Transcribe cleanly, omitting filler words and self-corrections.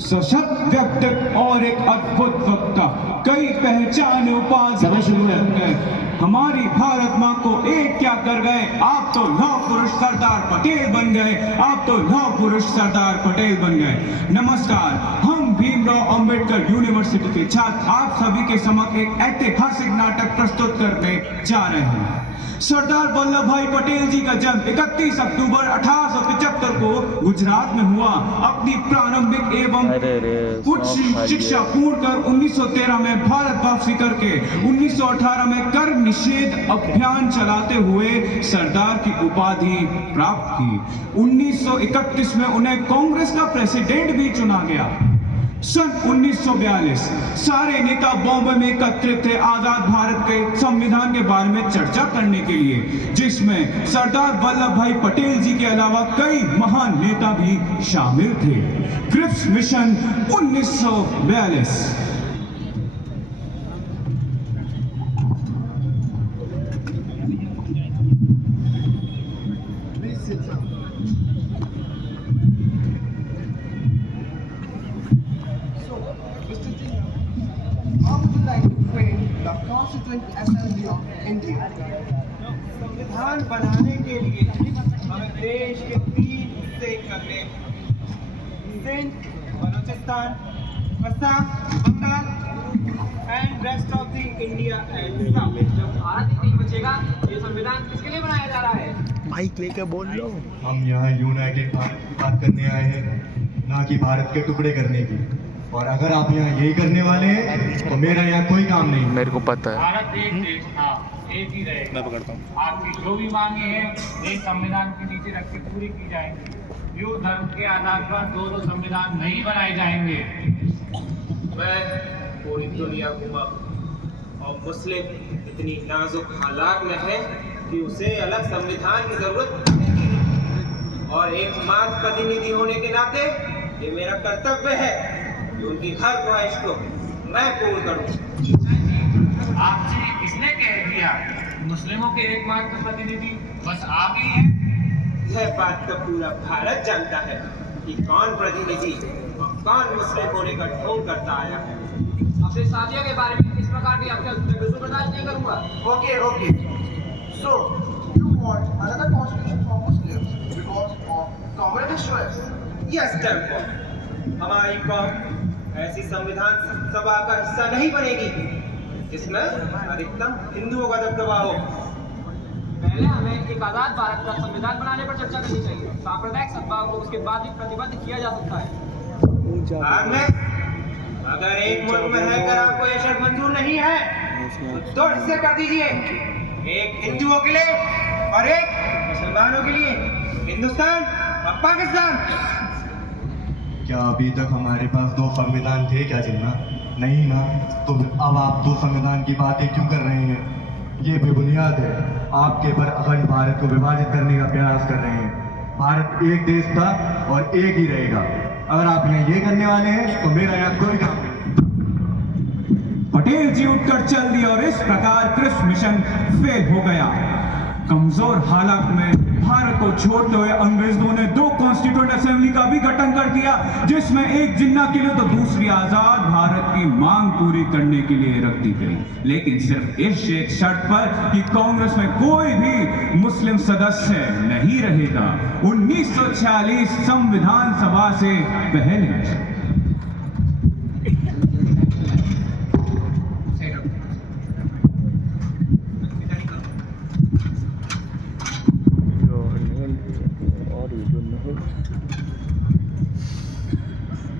सशक्त व्यक्तित्व और एक अद्भुत वक्ता, कई पहचान उपाधि हमारी भारत माँ को एक क्या कर गए। आप तो लौह पुरुष सरदार पटेल बन गए, आप तो लौह पुरुष सरदार पटेल बन गए। नमस्कार, हम भीमराव अंबेडकर यूनिवर्सिटी के छात्र आप सभी के समक्ष एक ऐतिहासिक नाटक प्रस्तुत करने जा रहे हैं। सरदार वल्लभ भाई पटेल जी का जन्म 31 अक्टूबर 1875 को गुजरात में हुआ। अपनी प्रारंभिक एवं उच्च शिक्षा पूर्ण कर 1913 में भारत वापसी करके 1918 में कर निषेध अभियान चलाते हुए सरदार की उपाधि प्राप्त की। 1931 में उन्हें कांग्रेस का प्रेसिडेंट भी चुना गया। सन 1942 सारे नेता बॉम्बे में एकत्रित थे आजाद भारत के संविधान के बारे में चर्चा करने के लिए, जिसमें सरदार वल्लभ भाई पटेल जी के अलावा कई महान नेता भी शामिल थे। Cripps mission 1942। Assembly of India. संविधान बनाने के लिए हमें देश के 3 हिस्से करने, Sindh, Balochistan, Assam, Bengal and rest of the India and south. जब भारत ही नहीं बचेगा, ये संविधान किसके लिए बनाया जा रहा है? माइक लेकर बोल लो। हम यहाँ यूनाइटेड भारत की बात करने आए हैं, ना कि भारत के टुकड़े करने की। और अगर आप यहाँ यही करने वाले हैं तो मेरा यहाँ कोई काम नहीं। मेरे को पता है। भारत एक देश था, एक ही रहेगा। मैं पकड़ता हूँ। आपकी जो भी मांगे हैं एक संविधान के नीचे रख के पूरी की जाएंगी। युग धर्म के आधार पर दो संविधान नहीं बनाए जाएंगे। मैं पूरी दुनिया घूमा और मुस्लिम इतनी नाजुक हालात में है कि उसे अलग संविधान की जरूरत नहीं। और एक मात्र प्रतिनिधि होने के नाते ये मेरा कर्तव्य है कि उनकी हर ख्वाहिश को मैं पूर्ण करूं। आपसे किसने कह दिया मुस्लिमों के एकमात्र प्रतिनिधि बस आप ही हैं? यह बात तो पूरा भारत जानता है कि कौन प्रतिनिधि और कौन मुस्लिम होने का ढोंग करता आया है। अपने साथियों के बारे में इस प्रकार की आपके बिल्कुल बर्दाश्त नहीं करूंगा। Okay. So, you want another constitution for Muslims because of communist choice? Yes tempo, हमारी कौम ऐसी संविधान सभा का हिस्सा नहीं बनेगी जिसमें अधिकतम हिंदुओं का दबदबा हो। पहले हमें एक आजाद भारत का संविधान बनाने पर चर्चा करनी चाहिए। सांप्रदायिक सद्भाव को उसके बाद ही प्रतिबद्ध किया जा सकता है। बाद में अगर एक मुल्क में रहकर आपको ये शर्त मंजूर नहीं है तो 2 हिस्से कर दीजिए, एक हिंदुओं के लिए और एक मुसलमानों के लिए, हिंदुस्तान और पाकिस्तान। क्या अभी तक हमारे पास 2 संविधान थे क्या जिन्ना? नहीं ना, तो अब आप 2 संविधान की बातें क्यों कर रहे हैं? ये बेबुनियाद है। आपके पर अखंड भारत को विभाजित करने का प्रयास कर रहे हैं। भारत एक देश था और एक ही रहेगा। अगर आप यहाँ ये करने वाले हैं तो मेरा यहाँ कोई काम नहीं। पटेल जी उठकर चल दिए और इस प्रकार क्रिप्स मिशन फेल हो गया। कमजोर हालात में भारत को छोड़ते हुए अंग्रेजों ने 2 कॉन्स्टिट्यूएंट असेंबली का भी गठन कर दिया, जिसमें एक जिन्ना के लिए तो दूसरी आजाद भारत की मांग पूरी करने के लिए रख दी गई, लेकिन सिर्फ इस एक शर्त पर कि कांग्रेस में कोई भी मुस्लिम सदस्य नहीं रहेगा। 1946 संविधान सभा से पहले